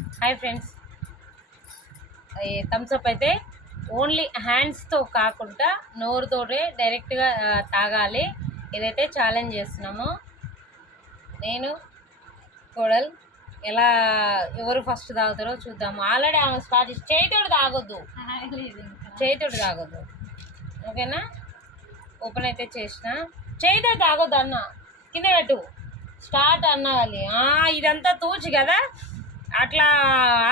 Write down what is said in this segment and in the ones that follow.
Hi friends. Thums Up అయితే only హ్యాండ్స్తో కాకుండా నోరుతోటే డైరెక్ట్గా తాగాలి. ఇదైతే ఛాలెంజ్ చేస్తున్నాము. నేను కోడల్ ఎలా ఎవరు ఫస్ట్ తాగుతారో చూద్దాము. ఆల్రెడీ ఆమె స్టార్ట్ చేసి తాగొద్దు. చేతితోడు తాగొద్దు. ఓకేనా? ఓపెన్ అయితే చేసిన. చేతితో తాగొద్దు అన్న. కింద పెట్టు. స్టార్ట్ అన్నవాలి ఇదంతా తూచి కదా? అట్లా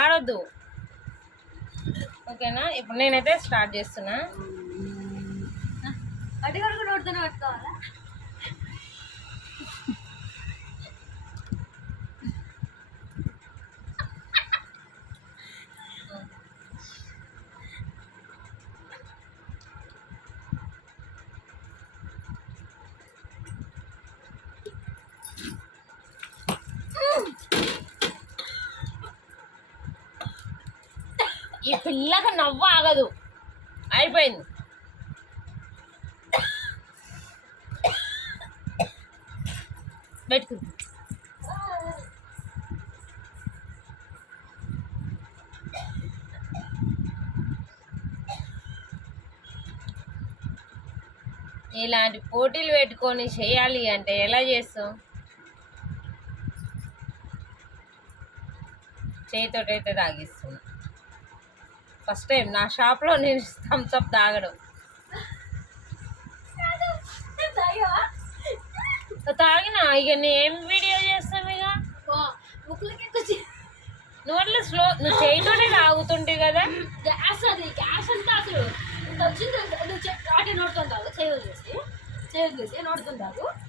ఆడొద్దు. ఓకేనా? ఇప్పుడు నేనైతే స్టార్ట్ చేస్తున్నా. అటు కూడా నోడుతూనే పట్టుకోవాలా? ఈ పిల్లకి నవ్వు ఆగదు. అయిపోయింది. పెట్టుకుంది ఇలాంటి పోటీలు పెట్టుకొని చేయాలి అంటే ఎలా చేస్తాం చేతితోటి తాగిస్తాం ఫస్ట్ టైం నా షాప్లో నేను థమ్స్అప్ తాగడం తాగినా. ఇక నేను ఏం వీడియో చేస్తాం ఇక. నువ్వు అట్లా స్లో నువ్వు చేయటోనే తాగుతుంటే కదా? గ్యాస్ అది గ్యాస్ అంతా అసలు. ఇంత వచ్చింది నువ్వు చె- వాటి నోడుతుంటావు చేసి వదిలేసి. చేయి వదిలేసి నోడుతుంటావు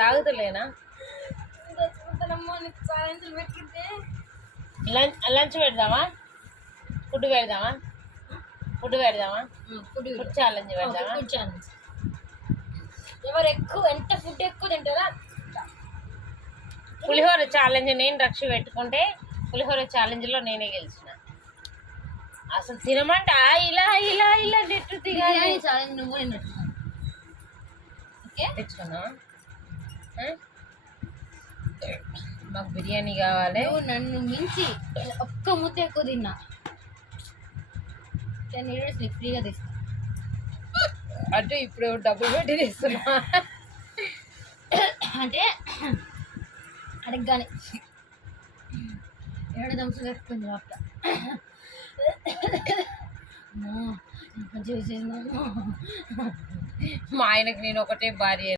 తాగుతలేనా? లంచ్ లంచ్ పెడదామా? ఫుడ్ పెడదామా? ఫుడ్ పెడదామా? ఫుడ్ ఫుడ్ ఛాలెంజ్ పెడదామా? Food challenge. ఎవరు ఎక్కువ ఎంత ఫుడ్ ఎక్కువ తింటారో? పులిహోర ఛాలెంజ్ నేను రక్ష పెట్టుకుంటే పులిహోర ఛాలెంజ్లో నేనే గెలిచిన. అసలు తినమంట ఇలా ఇలా ఇలా నెట్టు ఛాలెంజ్ నువ్వు తెచ్చుకున్నా మాకు బిర్యానీ కావాలి. నన్ను మించి ఒక్క ముద్ద ఎక్కువ తిన్నా. టెన్ ఇయర్స్ ఫ్రీగా తీస్తా. అటు ఇప్పుడు డబ్బులు పెట్టి తీస్తున్నా. అంటే అడగగానే. ఏడు అమ్మో, ఎంత చేసేసినాను మా ఆయనకి నేను ఒకటే భార్య.